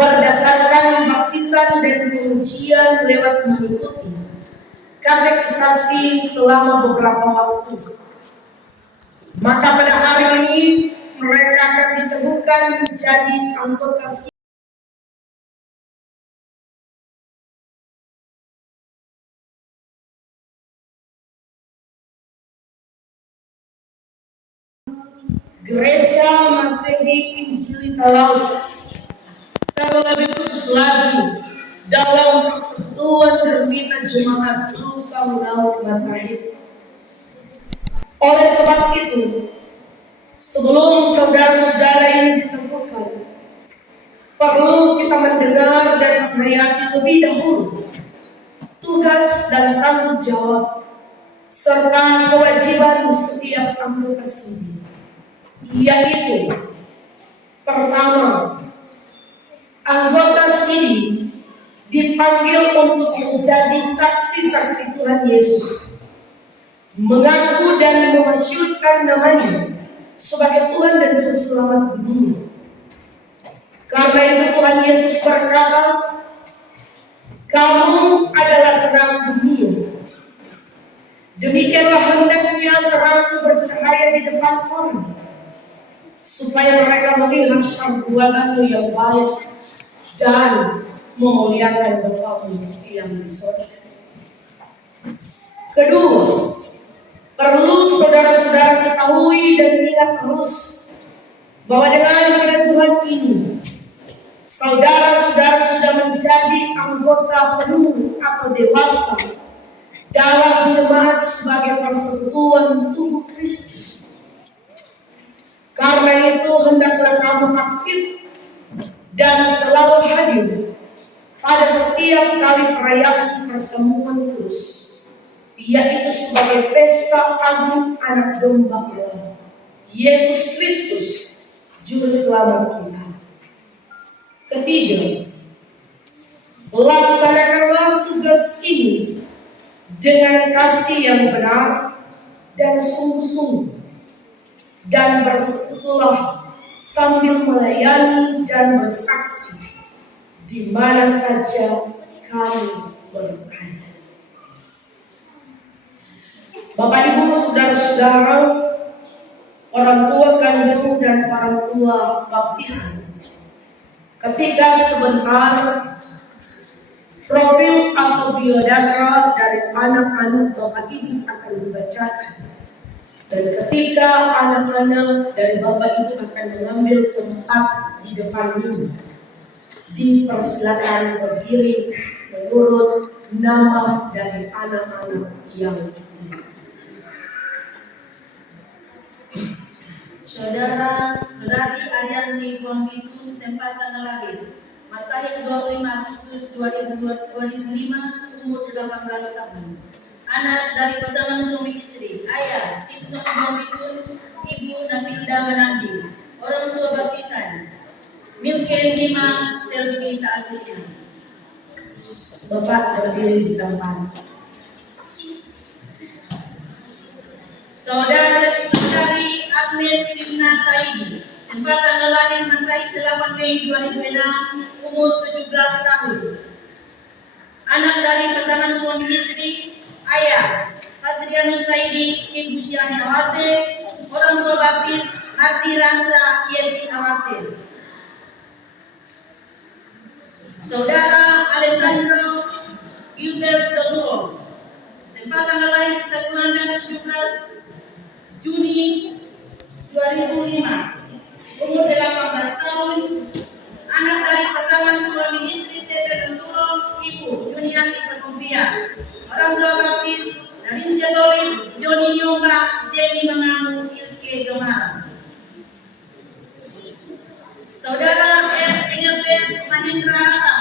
berdasarkan baptisan dan pengujian lewat mengikuti katekisasi selama beberapa waktu. Maka pada hari ini mereka akan ditemukan menjadi anggota Gereja Masehi Injilita Laut. Terlebih khusus lagi dalam persekutuan Dermina Jemaat Rukam Laut Matahit. Oleh sebab itu, sebelum saudara-saudara ini ditemukan, perlu kita mendengar dan menghayati lebih dahulu tugas dan tanggung jawab serta kewajiban setiap anggota sini, yaitu pertama, anggota sini dipanggil untuk menjadi saksi-saksi Tuhan Yesus, mengaku dan memasyurkan namanya sebagai Tuhan dan Juru Selamat dunia. Karena itu Tuhan Yesus berkata, kamu adalah terang dunia. Demikianlah hendaknya terangmu bercahaya di depan orang, supaya mereka melihat perbuatanmu yang baik dan memuliakan Bapamu yang di surga. Kedua, perlu saudara-saudara ketahui dan ingat terus bahwa dengan penentuan ini, saudara-saudara sudah menjadi anggota penuh atau dewasa dalam jemaat sebagai persekutuan tubuh Kristus. Karena itu hendaklah kamu aktif dan selalu hadir pada setiap kali perayaan perjamuan kudus, yaitu sebagai pesta agung anak domba Allah, Yesus Kristus, Juru Selamat kita. Ketiga, laksanakanlah tugas ini dengan kasih yang benar dan sungguh-sungguh, dan bersekutulah sambil melayani dan bersaksi di mana saja kami berada. Bapak Ibu, saudara-saudara, orang tua kandung dan orang tua baptisan, ketika sebentar profil atau biodata dari anak-anak Bapak Ibu akan dibacakan, dan ketika anak-anak dari Bapak Ibu akan mengambil tempat di depan ini, dipersilakan berdiri menurut nama dari anak-anak yang dibaca. Saudari Arianti Puambitun, tempat tanggal lahir Matahit 25 Agustus 2005, umur 18 tahun. Anak dari pasangan suami istri, ayah Sipno Puambitun, ibu Nafilda Manambi. Orang tua baptisan Milken Lima Selvi Ta'asifna. Bapak berdiri di tempat. Saudari Agnes Pimna Taidi, tempat tanggal lahir Matahit 8 Mei 2006, umur 17 tahun. Anak dari pasangan suami istri, ayah Adrianus Taidi, ibu Siani Awase. Orang tua baptis Ardi Ransa Yeti Awase. Saudara Alessandro Gilbert Toguro, tempat tanggal lahir Tagulandang 17 Juni 2005, umur 18 tahun. Anak dari pasangan suami istri TP Bentulo, ibu Yuniati Penumpia. Orang tua baptis dari Jatorin Joni Nyomba Jenny Mengamu Ilke Gemara. Saudara Engelbert Mahendra Rara,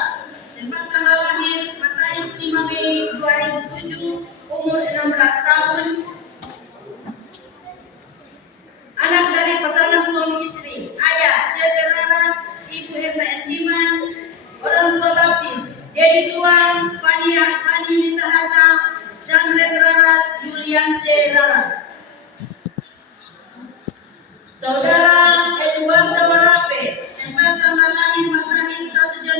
tempat tanggal lahir Matahit 5 Mei 2007, umur 16 tahun. Anak dari pasangan suami istri, ayah Jeffrey Raras, ibu Herna Esdiman. Orang tua baptis Dedi Tuan, Pani Nitahata, Jamret Raras, Julian C. Raras. Saudara Eduardo Rape, tempat tanggal lahir Matahit 1 Januari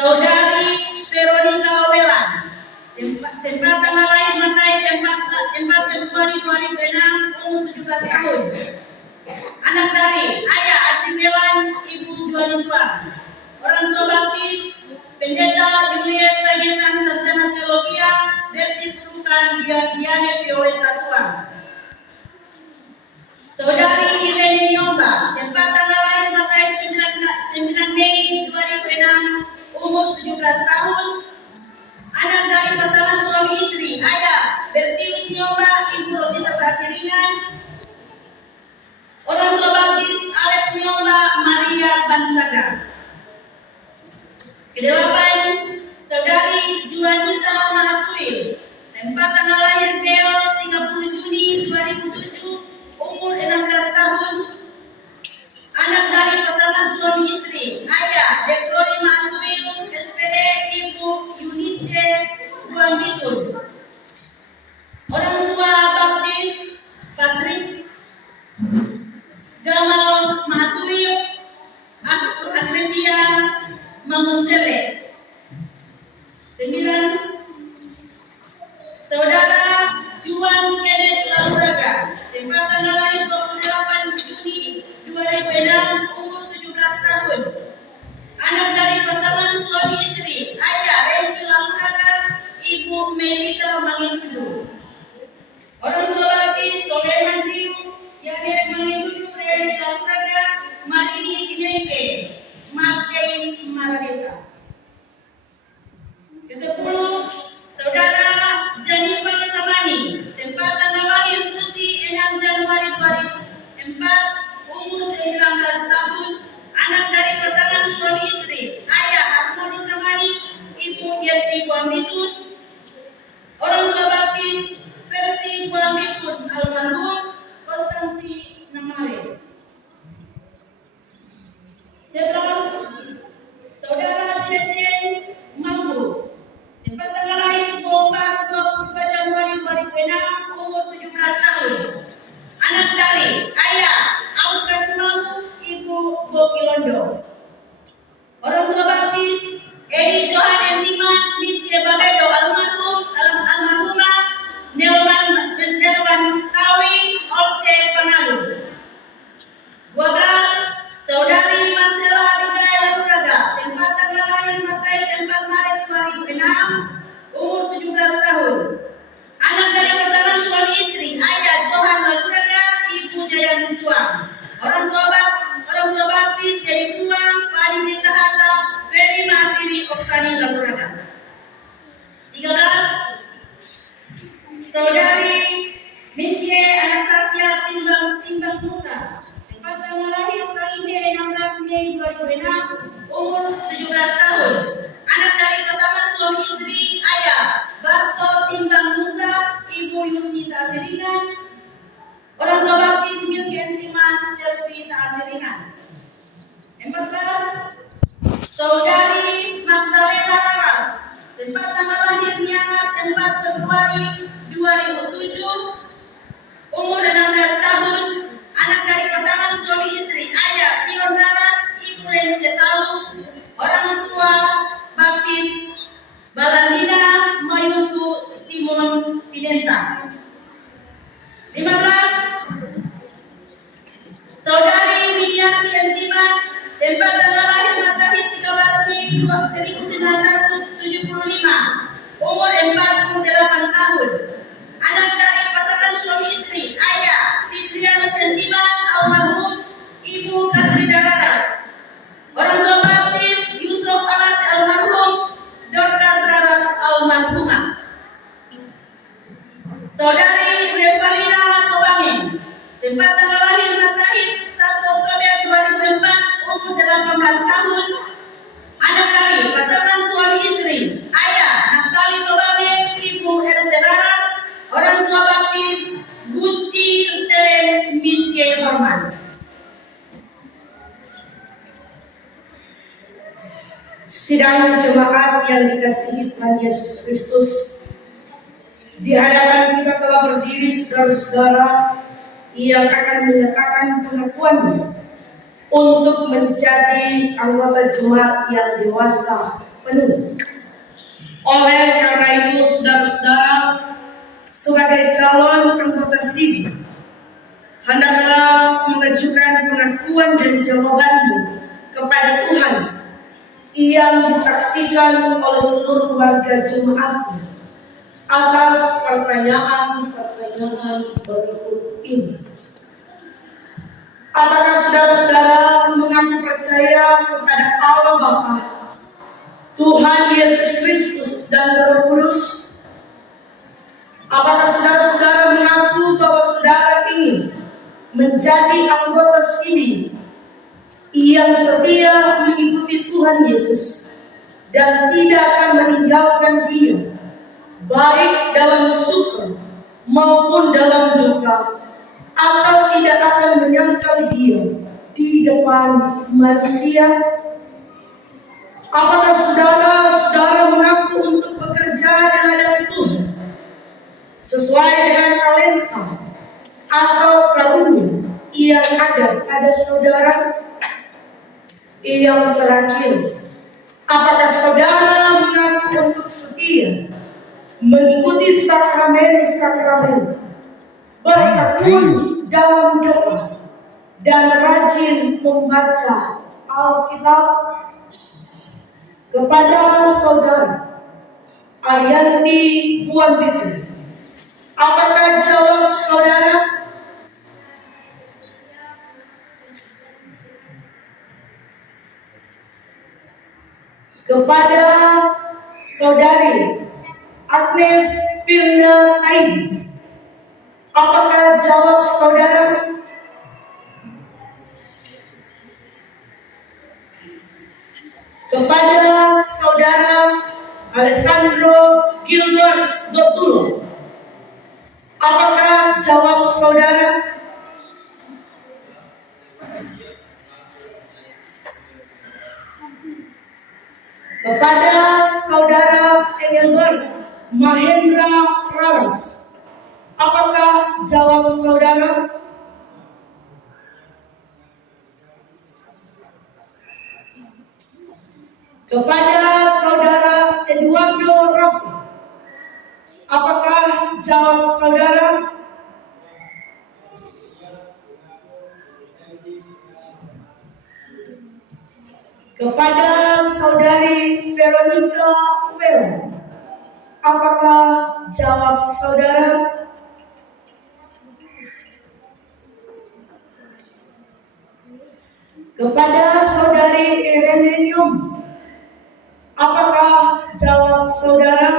Saudari Veronica Welan, tempat tanggal lahir Matai 4 Februari 2006, umur 17 tahun. Anak dari Ayah Adri Welan, Ibu Juwani Tuan. Orang tua baptis Pendeta Juliet Tanyetan Sarjana Teologia, Deputi Perukan Diane Violeta Tuan. Saudari Irene Niomba, tempat tanggal lahir Matai 9 Mei 2006, umur 17 tahun. Anak dari pasangan suami istri, Ayah Bertius Niomba, Ibu Rosita Tasiringan. Orang tua baptis Alex Niomba, Maria Bansaga. Kedelapan, Saudari Juanita Mahatuil, tempat tanggal lahir Bel 30 Juni 2007, umur 16 tahun. Anak dari pasangan suami istri, Ayah Deklori Mahatuil, SPD, Ibu Yunice Buambitul. Orang tua baptis Patrick Gamal Mahatuil, Agnesia Mamusele. 9. Saudara Juan Kenneth Lauraga, tempat tanggal lahir 28 Juni 2006, umur 17 tahun. Anak dari pasangan suami istri, Ayah Renki Lauraga, Ibu Melita Mangindudu. Orang tua baptis Soleman Riu, Syahed Mangindudu, Reli Lauraga, Marini Dinengke, Martin Maradesa. Ke-10, Saudara Jennifer Samani, tempat tanggal lahir Pusi 6 Januari 2004, umur 19 tahun. Anak dari pasangan suami istri, Ayah Harmoni Samani, Ibu Yesi Buambitun. Orang tua baptis Versi Buambitun, almarhum Konstansi Namare. 11. Saudara Jason Mampu, tempat tanggal lahir 22 Januari 2006, umur 17 tahun. Anak dari Ayah Alfred Mampu, Ibu Boki Londo. Orang tua baptis Edi Johan Entiman, Miske Babedo, almarhumah Nelwan Tawi, Olce Panalu. 12. Saudari Marcela Abigail Lauraga, tempat tanggal lahir Matai 4 Maret 2006, umur 17 tahun. Anak dari pasangan suami istri, Ayah Johan Lauraga, Ibu Jayanti Tuang. Orang tua baptis Jadi Tuang, Padi Brita Hatta, Ferry Mahatiri Oksani Lauraga. 13. Saudari Misye Anastasia Timbang Musa, tempat tanggal lahir Sangine 16 Mei 2006, umur 17 tahun. Anak dari pasangan suami istri, Ayah Barto Timbang Musa, Ibu Yusnita Asiringan. Orang tua baptis Milki Entiman, Selvi Asiringan. 14. Saudari Magdalena Laras, tempat tanggal lahir Miangas 4 Februari 2007, umur 16 tahun. Anak dari pasangan suami istri, Ayah Sion Laras, Ibu Lence Talu. Orang tua baptis Balandina Mayutu Simon Tinenta. 15. Saudari Widianti Entiman, tempat tanggal lahir Matahit 13 Mei 1975, umur 48 tahun. Anak dari pasangan suami istri, Ayah Sidrianus Entiman, almarhum Ibu Katrina Raras. Orang tua baptis Yusuf Alas, almarhum Dorcas Raras, almarhumah. Saudari Revalina Tobangin, tempat tanggal lahir Matahit 1 Oktober 2004, umur 18 tahun. Anak dari pasangan suami istri, Ayah Naftali Tobangin, Ibu Erse Raras. Orang tua baptis Guci Tele Miske Horman. Sidang jemaat yang dikasihi Tuhan Yesus Kristus, di hadapan kita telah berdiri saudara-saudara yang akan menyatakan pengakuannya untuk menjadi anggota jemaat yang dewasa penuh. Oleh karena itu, saudara-saudara, sebagai calon anggota SIBI, hendaklah mengajukan pengakuan dan jawabanmu kepada Tuhan yang disaksikan oleh seluruh warga jemaatmu atas pertanyaan-pertanyaan berikut ini. Apakah saudara-saudara mengaku percaya kepada Allah Bapa, Tuhan Yesus Kristus dan Roh Kudus? Apakah saudara-saudara mengaku bahwa saudara ingin menjadi anggota SIBI yang setia mengikuti Tuhan Yesus dan tidak akan meninggalkan Dia, baik dalam suka maupun dalam duka, atau tidak akan menyangkal Dia di depan manusia? Apakah saudara-saudara mengaku untuk bekerja di hadapan Tuhan sesuai dengan talenta atau karunia yang ada pada saudara? Yang terakhir, apakah saudara mengaku untuk setia mengikuti sakramen-sakramen, bertekun dalam doa, dan rajin membaca Alkitab? Kepada saudara Arianti Puanbitu, apakah jawab saudara? Kepada saudari Agnes Firna Aidi, apakah jawab saudara? Kepada saudara Alessandro Gilbert Dotulo, apakah jawab saudara? Kepada saudara Engelbert Mahendra Praras, apakah jawab saudara? Kepada saudara Eduardo Rapi, apakah jawab saudara? Kepada saudari Veronica Well, apakah jawab saudara? Kepada saudari Irene Nyum, apakah jawab saudara?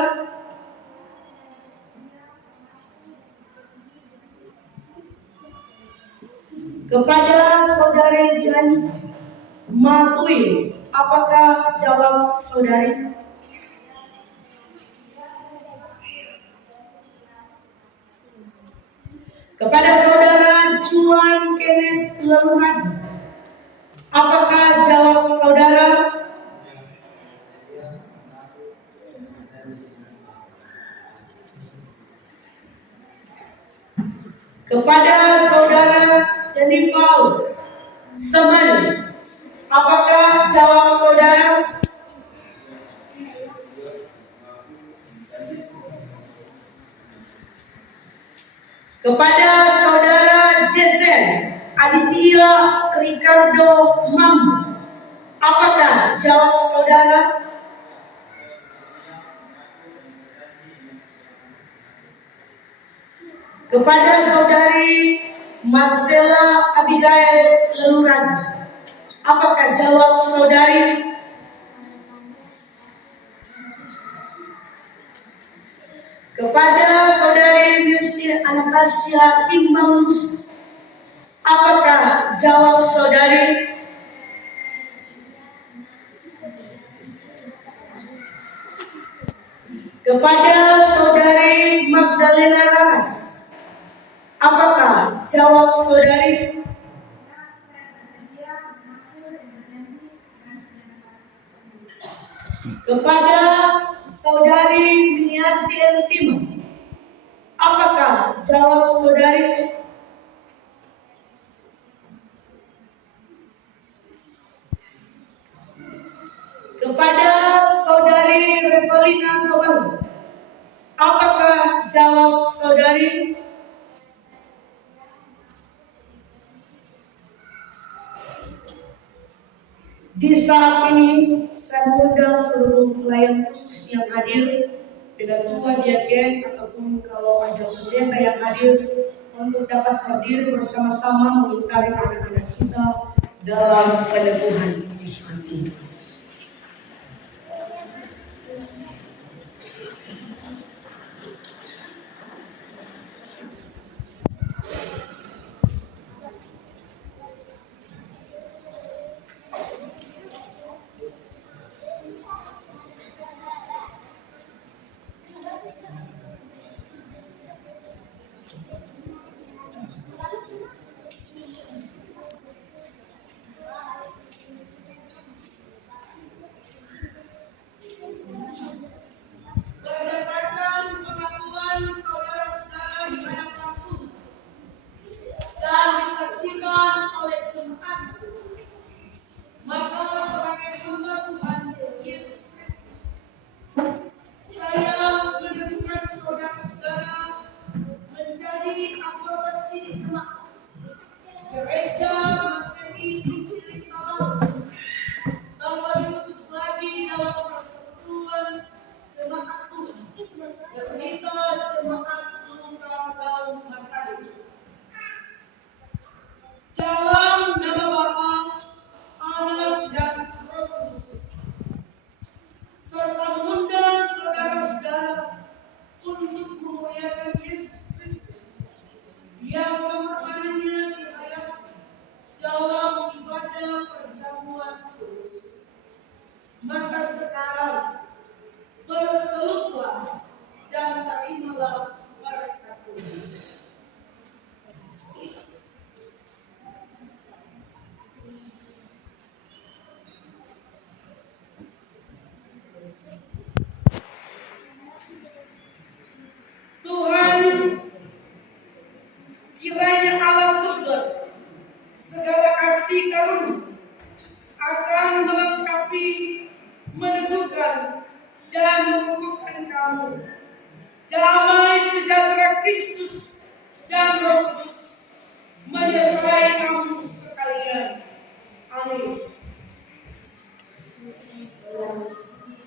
Kepada saudari Jani Matui, apakah jawab saudari? Kepada saudara Juan Kenneth Leluradi, apakah jawab saudara? Kepada saudara Jennifer Semani, apakah jawab saudara? Kepada saudara Jason Aditya Ricardo Mambu, apakah jawab saudara? Kepada saudari Marcella Abigail Leluradi, apakah jawab saudari? Kepada saudari Lucia Anastasia Timbang Musa, apakah jawab saudari? Kepada saudari Magdalena Raras, apakah jawab saudari? Kepada saudari Miniati Eltima, apakah jawab saudari? Kepada saudari Evelina Tobang. Apakah jawab saudari? Di saat ini saya mengundang seluruh pelayan khusus yang hadir, Pedatua Diaken ataupun kalau ada pendeta yang hadir untuk dapat hadir bersama-sama mengitari anak-anak kita dalam peneguhan di saat ini. Berdasarkan pengakuan saudara-saudara di hadapan Tuhan dan disaksikan oleh jemaat, maka sebagai hamba Tuhan Yesus Kristus, saya menyebutkan saudara-saudara menjadi anggota sini jemaat Gereja Masehi Injil Talang, tambah khusus lagi dalam persekutuan jemaat Tuhan, berita jemaat Luka dan Matahari. Dalam nama Bapa, Anak dan Roh Kudus, serta mengundang saudara-saudara untuk memuliakan Yesus Kristus yang pengorbanannya dirayakan dalam ibadah perjamuan kudus. Maka sekarang berteluklah dan terimalah berkat Tuhan. Tuhan, kiranya Allah sumber segala kasih karunia akan melengkapi, meneguhkan, dan mengukuhkan kamu. Damai sejahtera Kristus dan Roh Kudus menyertai kamu sekalian. Amin.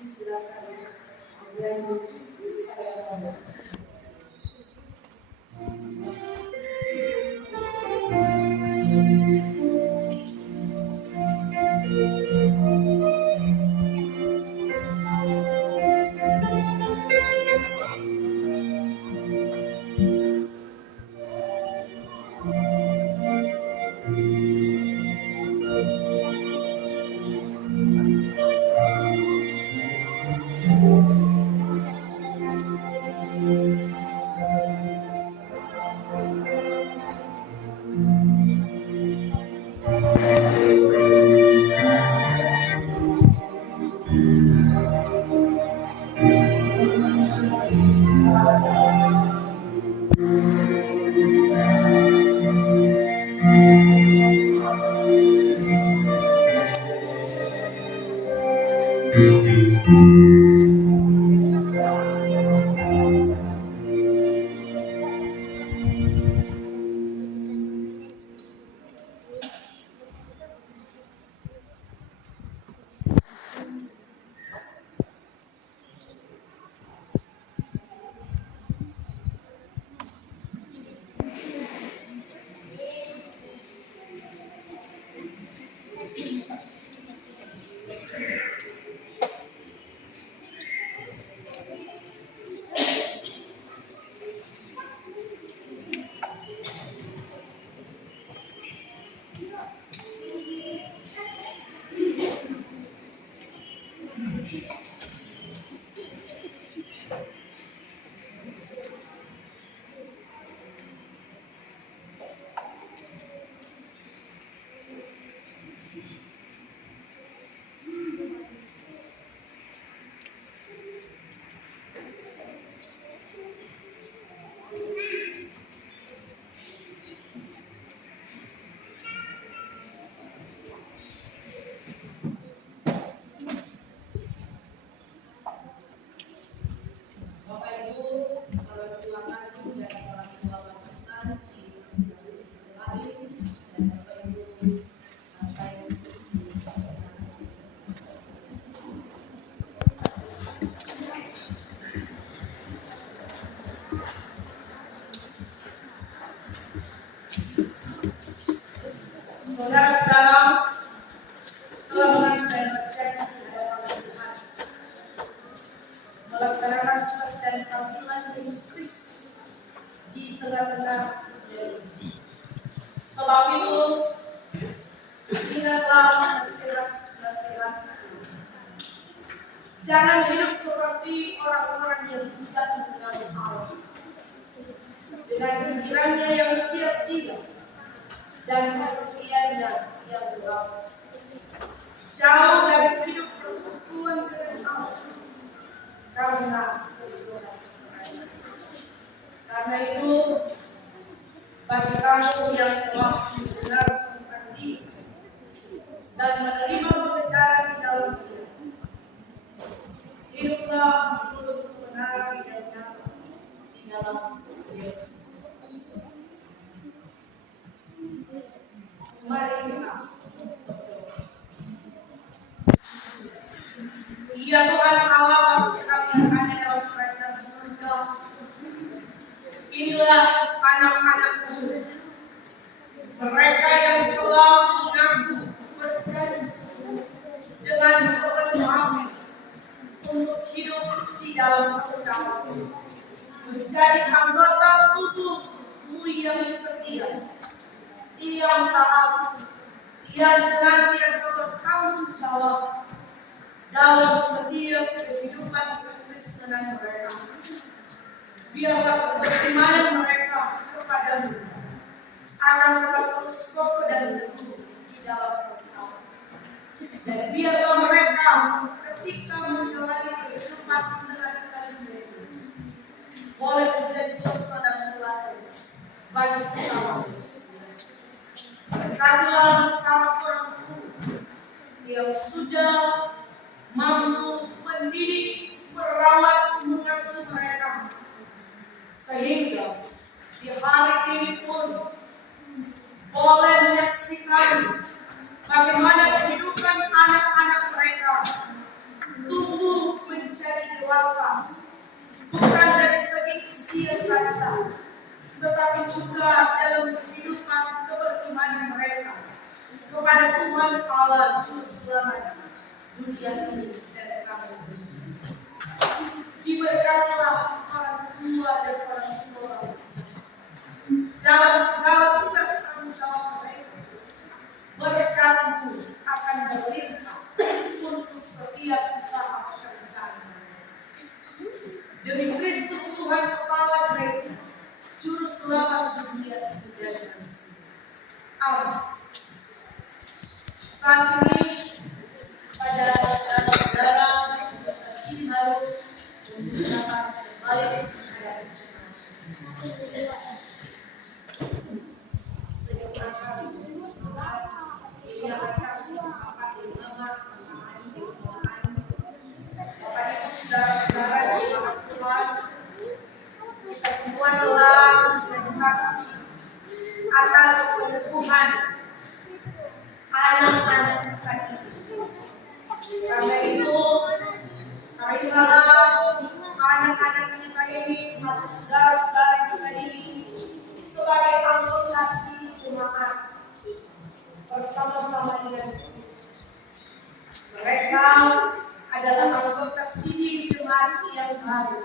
Silakan. melaksanakan tugas dan panggilan Yesus Kristus di tengah-tengah dunia ini. Sebab itu, ingatlah nasihat-nasihat. Jangan hidup seperti orang-orang yang tidak mengenal Allah, dengan pikirannya yang sia-sia dan pengertiannya yang gelap. Jauh dari hidup persekutuan dengan Allah karena kebodohan. Karena itu, bagi kamu yang telah mendengarkan diri dan menerima pengajaran di dalam dia, hiduplah menurut kebenaran yang nyata di dalam Yesus. Mari kita berdoa. Ya Tuhan Allah, Bapa kami yang ada dalam kerajaan surga, inilah anak-anak-Mu, mereka yang telah mengaku berjanji dengan sepenuh hati untuk hidup di dalam Engkau, menjadi anggota tubuh-Mu yang setia, yang taat, yang senantiasa bertanggung jawab dalam setiap kehidupan kekristenan mereka. Biarlah beriman mereka kepada-Mu akan tetap terus kokoh dan teguh di dalam Engkau. Dan biarlah mereka ketika menjalani kehidupan dengan dunia boleh menjadi contoh dan teladan bagi sesama manusia. Berkatilah para orang yang sudah mampu mendidik, merawat, mengasuh mereka, sehingga di hari ini pun boleh menyaksikan bagaimana kehidupan anak-anak mereka tumbuh menjadi dewasa, bukan dari segi usia saja, tetapi juga dalam kehidupan keberimanan mereka kepada Tuhan Allah Juru Selamat dunia ini dan kami bersama. Diberkatilah orang tua dan orang tua bersama dalam segala tugas tanggung jawab mereka. Berkat-Mu akan berlimpah untuk setiap usaha pekerjaan mereka. Demi Kristus Tuhan Kepala Gereja, Juru Selamat dunia dan manusia. Amin. Saat ini pada saudara-saudara kasih harus menggunakan baik ayat segera ini akan dapat dimengerti Bapak Ibu saudara-saudara jemaat Tuhan, kita semua telah menjadi saksi atas peneguhan anak-anak kita ini. Karena itu, marilah anak-anak kita ini atau saudara-saudara kita ini sebagai anggota jemaat bersama-sama dengan kita. Mereka adalah anggota sini jemaat yang baru.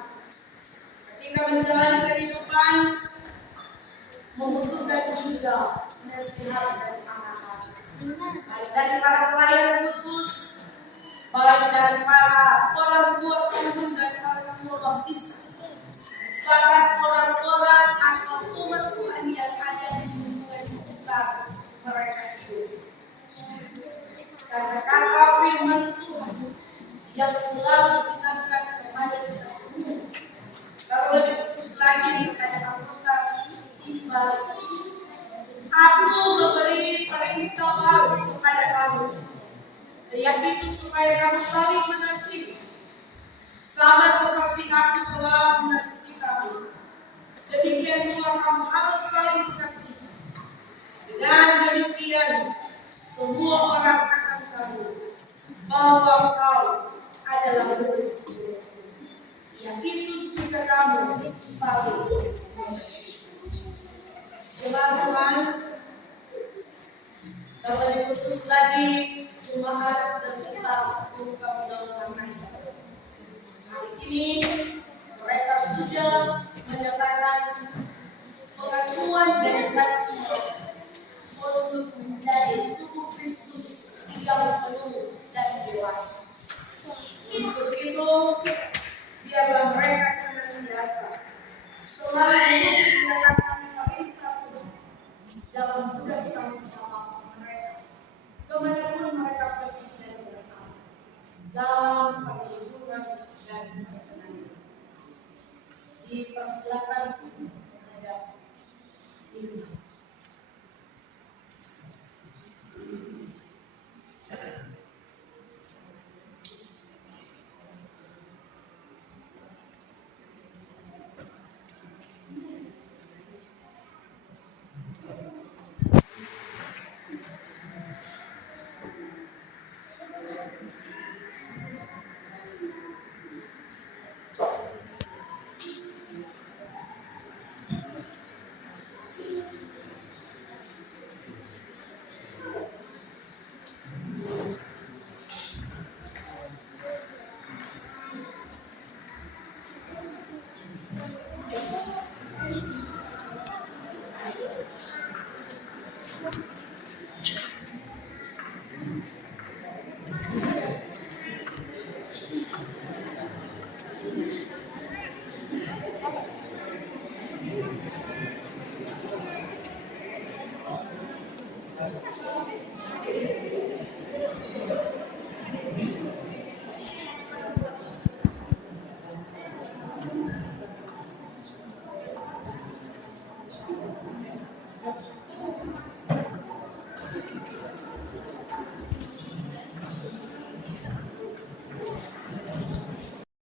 Ketika menjalani kehidupan, membutuhkan juga nasihat dan arahan, baik dari para pelayan khusus, baik dari para orang tua kandung dan orang tua baptis, bahkan orang-orang atau umat Tuhan yang ada di lingkungan sekitar mereka itu. Karena kata firman Tuhan yang selalu dikatakan kepada kita semua, terlebih khusus lagi kepada anggota Simba, aku memberi perintah baru kepada kamu, yaitu supaya kamu saling mengasihi, sama seperti aku telah mengasihi kamu. Demikian pula kamu harus saling mengasihi. Dengan demikian, semua orang akan tahu bahwa kau adalah murid-murid, yaitu jika kamu saling mengasihi. Jemaat Tuhan, terlebih khusus lagi jemaat dan kita membuka dalam rangka hari ini itu, biarlah mereka senantiasa selalu menyatakan perintah Tuhan dalam tugas tanggung jawab mereka. Kemanapun mereka pergi dan berada dalam